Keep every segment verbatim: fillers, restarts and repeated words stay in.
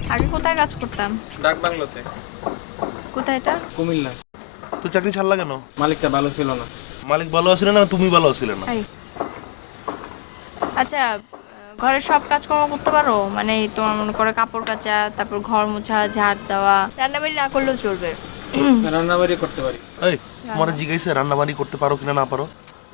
আগে কোথায় কাজ করতাম? ডাক বাংলোতে। কোথায় এটা? কুমিল্লা। তুই চাকরি ছাড়লা কেন? মালিকটা ভালো ছিল না। মালিক ভালো আছিল না তুমি ভালো ছিলে না? এই, আচ্ছা, আহ, ঘরের সব কাজকর্ম করতে পারো? মানে তোমার মনে করো কাপড় কাচা, তারপর ঘর মোছা, ঝাড় দেওয়া, রান্নাবাড়ি না করলেও চলবে। রান্না বাড়ি করতে পারি। এই তোমার জিজ্ঞাসা রান্না বাড়ি করতে পারো কিনা না পারো?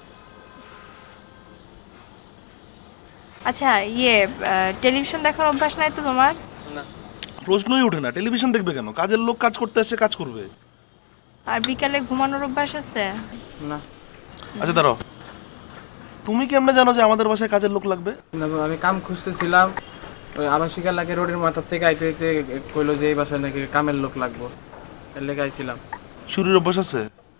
আচ্ছা, ইয়ে টেলিভিশন দেখার অভ্যাস নাই তো তোমার? না। প্রশ্নই ওঠে না, টেলিভিশন দেখবে কেন? কাজের লোক কাজ করতে আসছে, কাজ করবে। আর বিকালে ঘুমানোর অভ্যাস আছে? না। আচ্ছা দাঁড়াও, তুমি কেমনে জানো যে আমাদের বাসায় কাজের লোক লাগবে? না, আমি কাম খুঁজতেছিলাম, ওই আবাসিক এলাকায় রোডের মাথার থেকে আইতে আইতে কইলো যে এই বাসায় নাকি কামের লোক লাগবো, এর লেগে আইছিলাম। চুরির অভ্যাস আছে?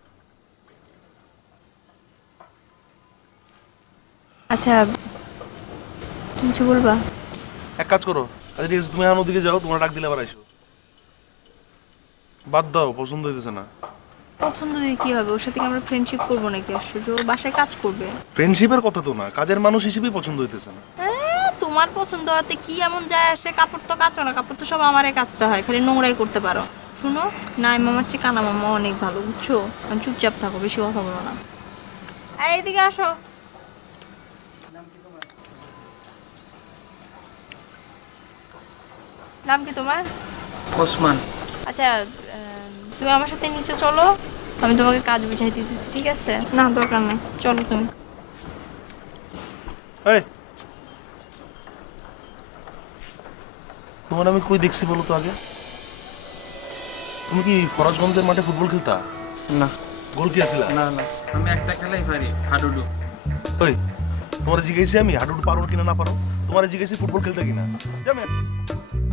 আচ্ছা, তুমি কিছু বলবা? এক কাজ করো, আচ্ছা ঠিক আছে, তুমি এখন ওদিকে যাও, তোমার ডাক দিলে আবার আইসো। বাদ দাও, পছন্দ হইতেছে না। পছন্দ দিয়ে কি হবে? ওর সাথে কি আমরা ফ্রেন্ডশিপ করবো নাকি? আশ্চর্য, ও বাসায় কাজ করবে। ফ্রেন্ডশিপের কথা তো না, কাজের মানুষ হিসেবেই পছন্দ হইতেছে না। হ্যাঁ, তোমার পছন্দ হতে কি এমন যায় আসে? কাপড় তো কাচো না, কাপড় তো সব আমারে কাচতে হয়, খালি নোংরাই করতে পারো। শুনো, নাই মামার চেয়ে কানা মামা অনেক ভালো, বুঝছো? আমি চুপচাপ থাকো, বেশি কথা বলো না। এই, এইদিকে আসো। নাম কি তোমার? ওসমান। আচ্ছা, আহ, তুমি আমার সাথে নিচে চলো, আমি তোমাকে কাজ বুঝাই দিতেছি, ঠিক আছে? না, দরকার নেই, চলো তুমি। এই তোমার আমি কই দেখছি বলো তো আগে? তুমি কি ফরাজগঞ্জের মাঠে ফুটবল খেলতা? না। গোল কি আসিলা? না না, আমি একটা খেলাই পারি, হাডুডু। ওই তোমার জিজ্ঞাসি আমি হাডুডু পারো কিনা না পারো? তোমার জিজ্ঞাসি ফুটবল খেলতে কিনা? জানো